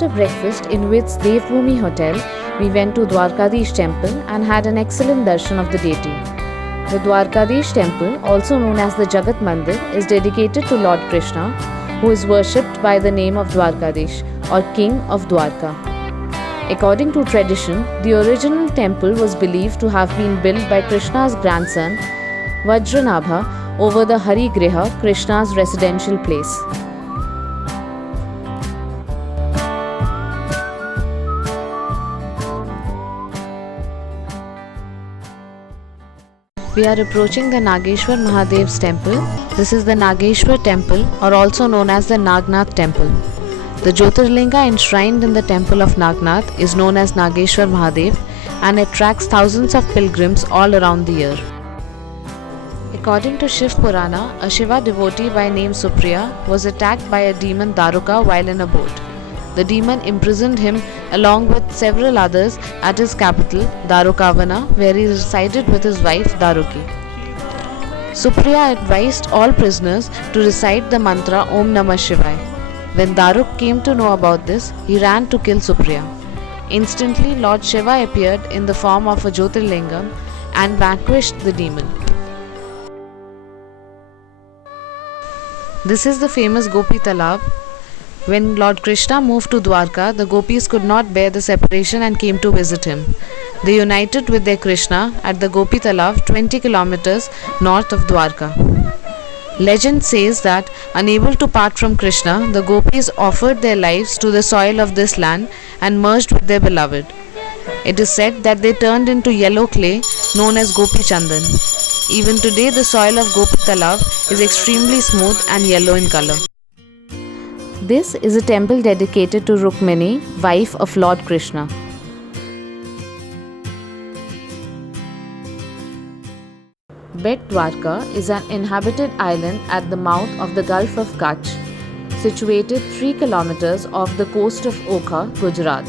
After breakfast in Vid's Devbhoomi Hotel, we went to Dwarkadish temple and had an excellent darshan of the deity. The Dwarkadish temple, also known as the Jagat Mandir, is dedicated to Lord Krishna, who is worshipped by the name of Dwarkadish or King of Dwarka. According to tradition, the original temple was believed to have been built by Krishna's grandson Vajranabha over the Hari Griha, Krishna's residential place. We are approaching the Nageshwar Mahadev's temple. This is the Nageshwar temple, or also known as the Nagnath temple. The Jyotirlinga enshrined in the temple of Nagnath is known as Nageshwar Mahadev and attracts thousands of pilgrims all around the year. According to Shiv Purana, a Shiva devotee by name Supriya was attacked by a demon Daruka while in a boat. The demon imprisoned him along with several others at his capital, Darukavana, where he resided with his wife Daruki. Supriya advised all prisoners to recite the mantra Om Namah Shivaya. When Daruk came to know about this, he ran to kill Supriya. Instantly, Lord Shiva appeared in the form of a Jyotirlingam and vanquished the demon. This is the famous Gopi Talab. When Lord Krishna moved to Dwarka, the gopis could not bear the separation and came to visit him. They united with their Krishna at the Gopi Talab 20 kilometers north of Dwarka. Legend says that, unable to part from Krishna, the gopis offered their lives to the soil of this land and merged with their beloved. It is said that they turned into yellow clay known as Gopi Chandan. Even today, the soil of Gopi Talab is extremely smooth and yellow in color. This is a temple dedicated to Rukmini, wife of Lord Krishna. Bet Dwarka is an inhabited island at the mouth of the Gulf of Kutch, situated 3 kilometers off the coast of Okha, Gujarat.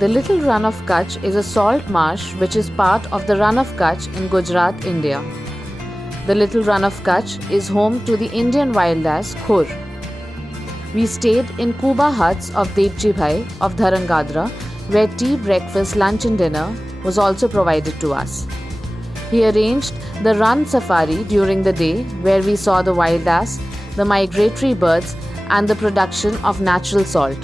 The Little Run of Kutch is a salt marsh which is part of the Run of Kutch in Gujarat, India. The Little Run of Kutch is home to the Indian wild ass Khur. We stayed in Kuba huts of Devji Bhai of Dharangadra, where tea, breakfast, lunch and dinner was also provided to us. He arranged the run safari during the day, where we saw the wild ass, the migratory birds and the production of natural salt.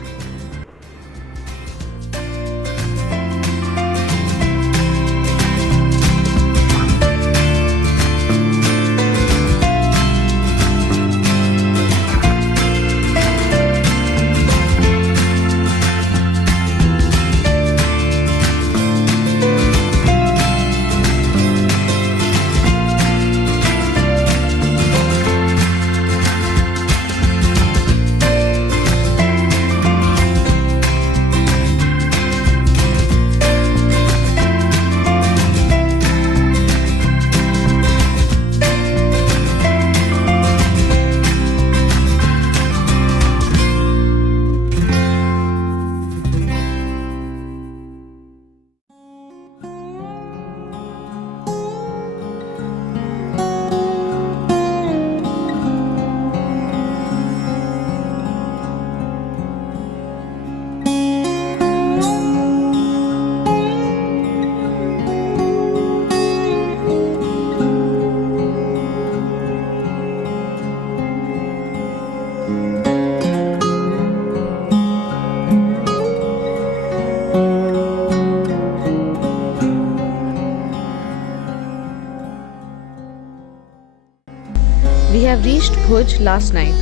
We have reached Bhuj last night.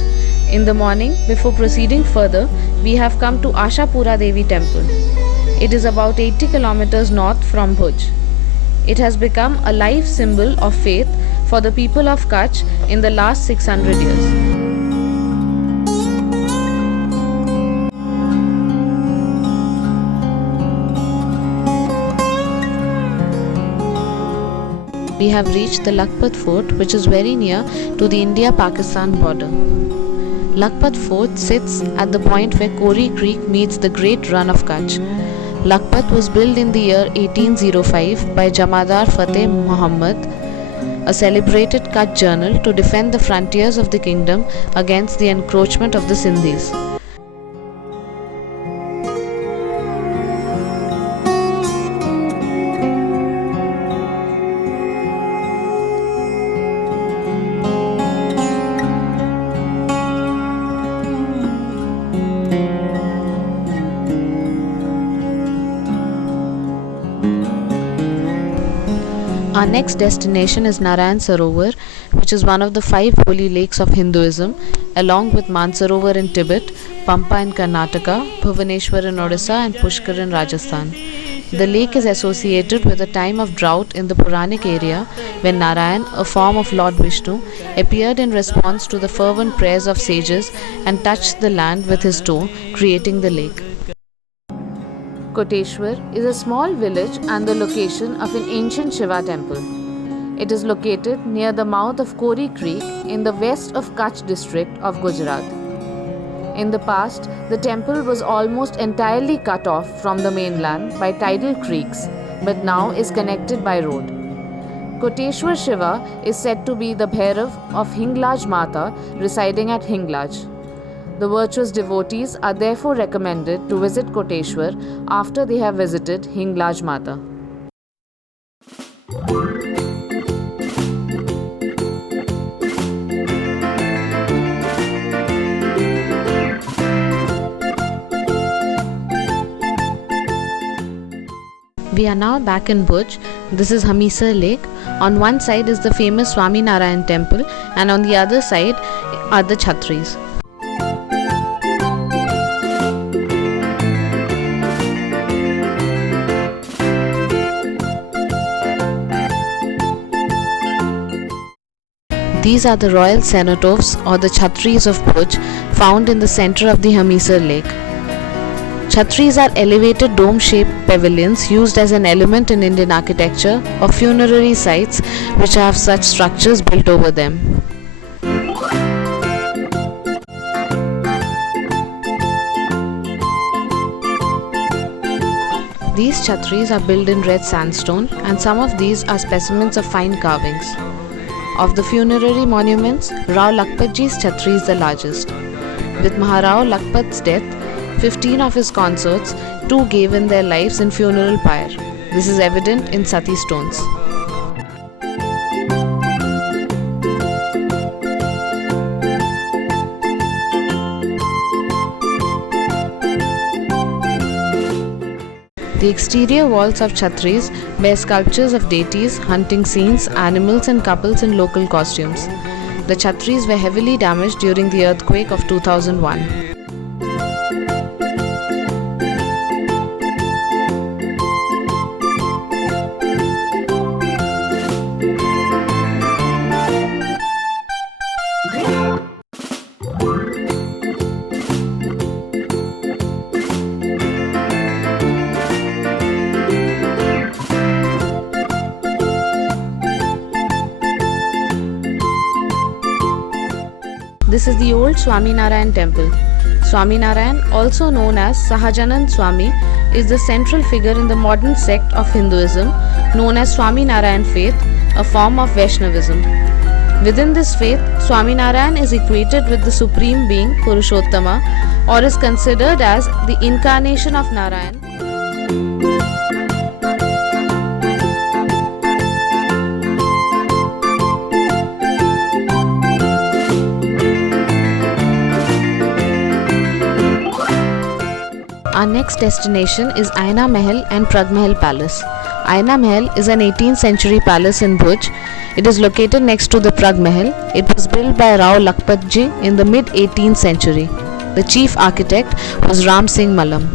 In the morning, before proceeding further, we have come to Ashapura Devi temple. It is about 80 kilometers north from Bhuj. It has become a life symbol of faith for the people of Kutch in the last 600 years. We have reached the Lakhpat Fort, which is very near to the India-Pakistan border. Lakhpat Fort sits at the point where Kori Creek meets the Great Run of Kutch. Lakhpat was built in the year 1805 by Jamadar Fateh Muhammad, a celebrated Kutch general, to defend the frontiers of the kingdom against the encroachment of the Sindhis. Our next destination is Narayan Sarovar, which is one of the 5 holy lakes of Hinduism, along with Mansarovar in Tibet, Pampa in Karnataka, Bhubaneswar in Odisha, and Pushkar in Rajasthan. The lake is associated with a time of drought in the Puranic area when Narayan, a form of Lord Vishnu, appeared in response to the fervent prayers of sages and touched the land with his toe, creating the lake. Koteshwar is a small village and the location of an ancient Shiva temple. It is located near the mouth of Kori Creek in the west of Kutch district of Gujarat. In the past, the temple was almost entirely cut off from the mainland by tidal creeks, but now is connected by road. Koteshwar Shiva is said to be the Bhairav of Hinglaj Mata residing at Hinglaj. The virtuous devotees are therefore recommended to visit Koteshwar after they have visited Hinglaj Mata. We are now back in Bhuj. This is Hamisar Lake. On one side is the famous Swami Narayan temple and on the other side are the Chhatris. These are the royal cenotaphs or the Chhatris of Bhuj, found in the center of the Hamisar Lake. Chhatris are elevated dome-shaped pavilions used as an element in Indian architecture or funerary sites which have such structures built over them. These Chhatris are built in red sandstone, and some of these are specimens of fine carvings. Of the funerary monuments, Rao Lakhpatji's Chhatri is the largest. With Maharao Lakhpat's death, 15 of his consorts too gave in their lives in funeral pyre. This is evident in Sati stones. The exterior walls of Chhatris bear sculptures of deities, hunting scenes, animals and couples in local costumes. The Chhatris were heavily damaged during the earthquake of 2001. This is the old Swami Narayan temple. Swami Narayan, also known as Sahajanand Swami, is the central figure in the modern sect of Hinduism known as Swami Narayan faith, a form of Vaishnavism. Within this faith, Swami Narayan is equated with the supreme being Purushottama, or is considered as the incarnation of Narayan. Our next destination is Aina Mahal and Prag Mahal Palace. Aina Mahal is an 18th century palace in Bhuj. It is located next to the Prag Mahal. It was built by Rao Lakhpatji in the mid 18th century. The chief architect was Ram Singh Mallam.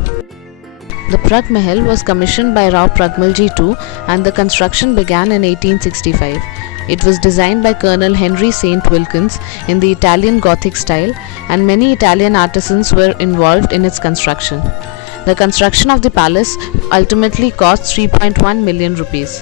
The Prag Mahal was commissioned by Rao Pragmalji II and the construction began in 1865. It was designed by Colonel Henry St. Wilkins in the Italian Gothic style, and many Italian artisans were involved in its construction. The construction of the palace ultimately cost 3.1 million rupees.